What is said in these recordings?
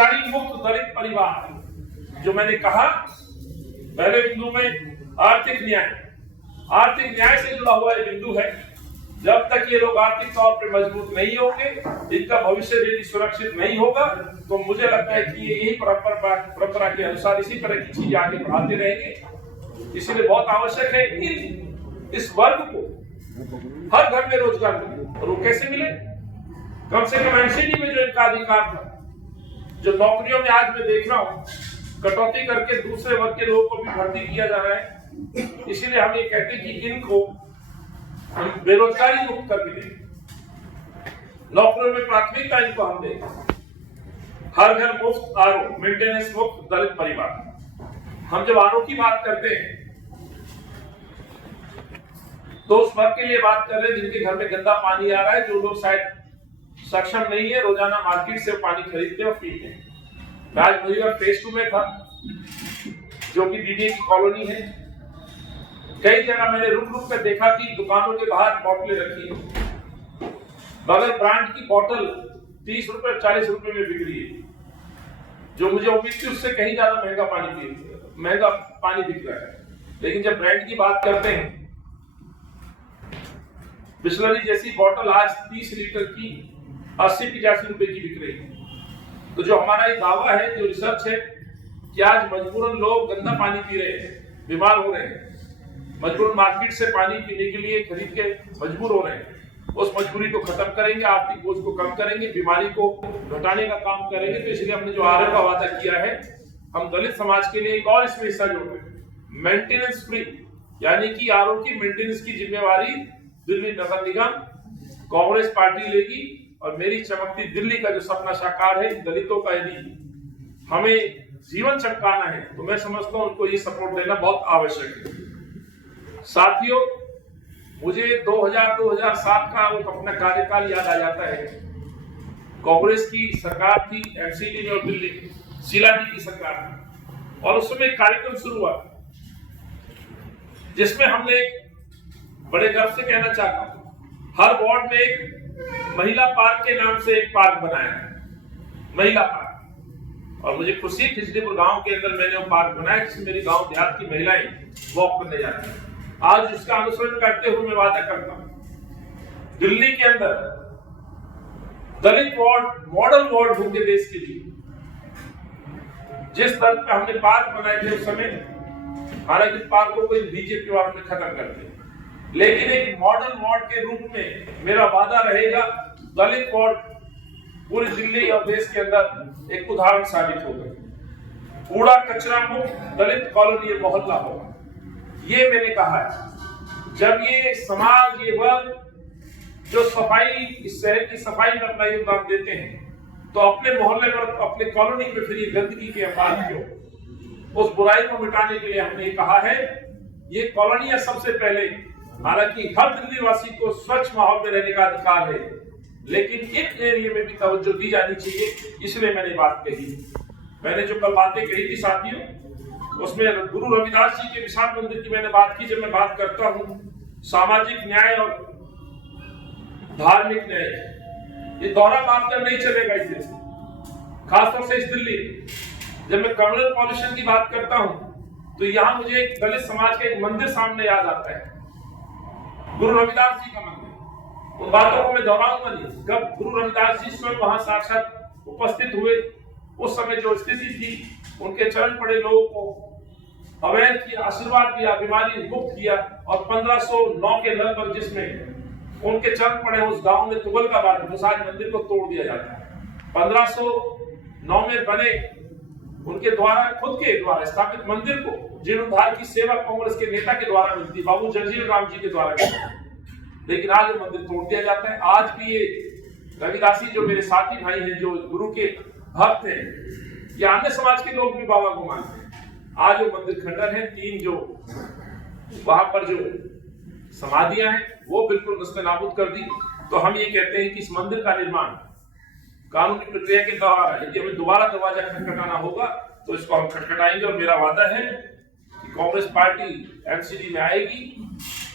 बेरोजगारी मुक्त दलित परिवार, जो मैंने कहा पहले बिंदु में आर्थिक न्याय से जुड़ा हुआ एक बिंदु है। जब तक ये लोग आर्थिक तौर पे मजबूत नहीं होंगे, इनका भविष्य यदि सुरक्षित नहीं होगा, तो मुझे लगता है कि ये यही परंपरा के अनुसार इसी तरह की चीजें आगे बढ़ाते रहेंगे। इसलिए बहुत आवश्यक है कि इस वर्ग को हर घर में रोजगार मिले। और वो कैसे मिले? कम से कम एनसीडी में जो इनका अधिकार था, जो नौकरियों में आज मैं देख रहा हूँ कटौती करके दूसरे वर्ग के लोगों को भी भर्ती किया जा रहा है। इसीलिए हम ये कहते हैं कि इनको हम बेरोजगारी मुक्त करके देंगे, नौकरियों में प्राथमिकता इनको हम देंगे। हर घर मुफ्त आरओ, मेंटेनेंस मुक्त दलित परिवार। हम जब आरओ की बात करते हैं तो उस वर्ग के लिए बात कर रहे हैं जिनके घर में गंदा पानी आ रहा है, जो लोग शायद सक्षम नहीं है रोजाना मार्केट से पानी खरीदते और पीते हैं। मैं आज मरीगा फेज 2 में था, जो कि डीडीए की कॉलोनी है। कई जगह मैंने रुक कर देखा कि दुकानों के बाहर बोतलें रखी है, बगैर ब्रांड की बोतल 30 रुपए 40 रुपए में बिक रही है, जो मुझे उम्मीद थी उससे कहीं ज्यादा महंगा पानी बिक रहा है। लेकिन जब ब्रांड की बात करते हैं, बिस्लरी जैसी बोतल आज 30 लीटर की 80-85 रुपए की बिक रही है। तो जो हमारा ये दावा है, जो रिसर्च है, कि आज मजबूरन लोग गंदा पानी पी रहे हैं, बीमार हो रहे हैं, मजबूरन मार्केट से पानी पीने के लिए खरीद के मजबूर हो रहे हैं। उस मजबूरी को खत्म करेंगे, आर्थिक बोझ को कम करेंगे, बीमारी को घटाने का काम करेंगे। तो इसलिए हमने जो आरओ का वादा किया है, हम दलित समाज के लिए एक और इसमें हिस्सा जोड़ रहे हैं, मेंटेनेंस फ्री, यानी कि आरओ की मेंटेनेंस की जिम्मेवारी दिल्ली नगर निगम, कांग्रेस पार्टी लेगी। और मेरी चमकती दिल्ली का जो सपना साकार है, दलितों का यदि हमें जीवन चमकाना है, तो मैं समझता हूं उनको ये सपोर्ट देना बहुत आवश्यक है। साथियों, मुझे 2000-2007 का अपना कार्यकाल याद आ जाता है। कांग्रेस की सरकार थी, एमसीडी और दिल्ली शीला जी की सरकार थी, और उस समय एक कार्यक्रम शुरू हुआ जिसमें हमने बड़े गर्व से कहना चाहता हूं, हर वार्ड में एक महिला पार्क के नाम से एक पार्क बनाया है, महिला पार्क। और मुझे खुशी, खिचड़ीपुर गांव के अंदर मैंने वो पार्क बनाया जिसमें मेरी गांव देहात की महिलाएं वॉक करने जाती हैं। आज उसका अनुसरण करते हुए मैं वादा करता हूं, दिल्ली के अंदर दलित वार्ड, मॉडल वार्ड होंगे देश के लिए। जिस तरह का हमने पार्क बनाए थे उस समय, हालांकि पार्कों को बीजेपी वालों ने खत्म कर दिया, लेकिन एक मॉडल वार्ड के रूप में मेरा वादा रहेगा, दलित वार्ड पूरी दिल्ली और देश के अंदर एक उदाहरण साबित होगा। कूड़ा कचरा मुक्त दलित कॉलोनी मोहल्ला होगा। ये मैंने कहा है। जब ये समाज, ये वर्ग जो सफाई, इस शहर की सफाई में अपना योगदान देते हैं, तो अपने मोहल्ले पर, अपने कॉलोनी में फिर ये गंदगी के अफवाह क्यों? उस बुराई को मिटाने के लिए हमने कहा है, ये कॉलोनियां सबसे पहले, हालांकि हर दिल्ली वासी को स्वच्छ माहौल में रहने का अधिकार है, लेकिन एक एरिया में भी तवज्जो दी जानी चाहिए। इसलिए मैंने बात कही। मैंने जो कल बातें कही थी साथियों, उसमें गुरु रविदास जी के विशाल मंदिर की मैंने बात की। जब मैं बात करता हूँ सामाजिक न्याय और धार्मिक न्याय, ये दौरा मारकर नहीं चलेगा इस देश में, खासतौर से इस दिल्ली। जब मैं कम्युनल पॉल्यूशन की बात करता हूँ, तो यहाँ मुझे एक दलित समाज का एक मंदिर सामने याद आता है, गुरु रविदास जी का मंदिर। उन बातों को मैं दोहराऊंगा नहीं। जब गुरु रविदास जी स्वयं वहां साक्षात उपस्थित हुए, उस समय जो स्थिति थी, उनके चरण पड़े लोगों को अवैध किया, आशीर्वाद दिया, बीमारी मुक्त किया, और 1509 के लगभग जिसमें उनके चरण पड़े उस गांव में तुगलकाबाद, उस आज मंदिर को तोड़ दिया जाता है। 1509 में बने उनके द्वारा, खुद के द्वारा स्थापित मंदिर को जीर्णोद्धार की सेवा कांग्रेस के नेता के द्वारा मिलती, बाबू जगजीवन राम जी के द्वारा। लेकिन आज वो मंदिर तोड़ दिया जाता है। आज भी ये रविदासी जो मेरे साथी भाई हैं, जो गुरु के भक्त हैं, या अन्य समाज के लोग भी बाबा को मानते हैं, आज वो मंदिर खंडर है। 3 जो वहां पर जो समाधियां हैं, वो बिल्कुल नस्तानाबूद कर दी। तो हम ये कहते हैं कि इस मंदिर का निर्माण कानूनी प्रक्रिया के दौरान, यदि हमें दोबारा दरवाजा खटखटाना होगा तो इसको हम खटखटाएंगे। और मेरा वादा है कि कांग्रेस पार्टी एमसीडी में आएगी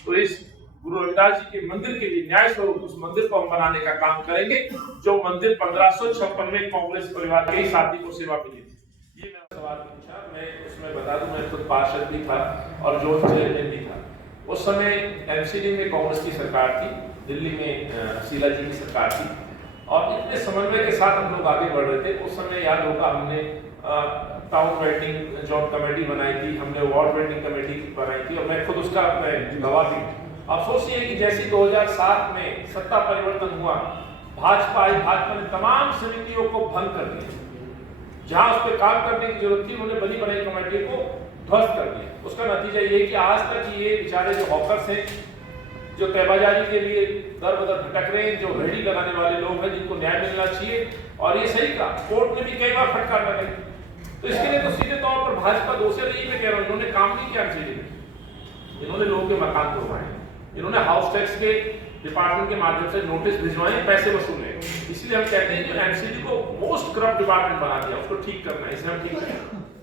तो इस गुरु रविदास जी के मंदिर के लिए न्याय स्वरूप उस मंदिर को हम बनाने का काम करेंगे, जो मंदिर 1556 में कांग्रेस परिवार के ही साथी को सेवा मिली थी। ये मेरा सवाल पूछा, मैं उसमें बता दूं, मैं खुद पार्षद भी था और जोन चेयरमैन भी था। उस समय एमसीडी में कांग्रेस की सरकार थी, दिल्ली में शीला जी की सरकार थी, और इतने समन्वय के साथ हम लोग आगे बढ़ रहे थे। उस समय याद होगा हमने टाउन वेल्डिंग जॉब कमेटी बनाई थी, हमने वार्ड वेल्डिंग कमेटी बनाई थी, और मैं खुद उसका गवाह भी। अफसोस ये है कि जैसे 2007 में सत्ता परिवर्तन हुआ, भाजपा आई, भाजपा ने तमाम समितियों को भंग कर दिया। जहां उस पर काम करने की जरूरत थी, उन्होंने बनी बनाई कमेटी को ध्वस्त कर दिया। उसका नतीजा ये कि आज तक ये बेचारे जो हॉकर्स हैं, जो तयबाजारी के लिए दर बदर भटक रहे हैं, जो रेडी लगाने वाले लोग हैं, जिनको न्याय मिलना चाहिए, और ये सही का कोर्ट ने भी कई बार फटकार लगाई, तो इसके लिए तो सीधे तौर पर भाजपा दोषी नहीं, मैं कह रहा हूँ, इन्होंने काम नहीं किया एमसीडी में। इन्होंने लोगों के मकान तोड़वाए, इन्होंने हाउस टैक्स के डिपार्टमेंट के माध्यम से नोटिस भिजवाए, पैसे वसूले। इसलिए हम कहते हैं जो एमसीडी को मोस्ट करप्ट डिपार्टमेंट बना दिया, उसको ठीक करना है, इसे हम ठीक करें।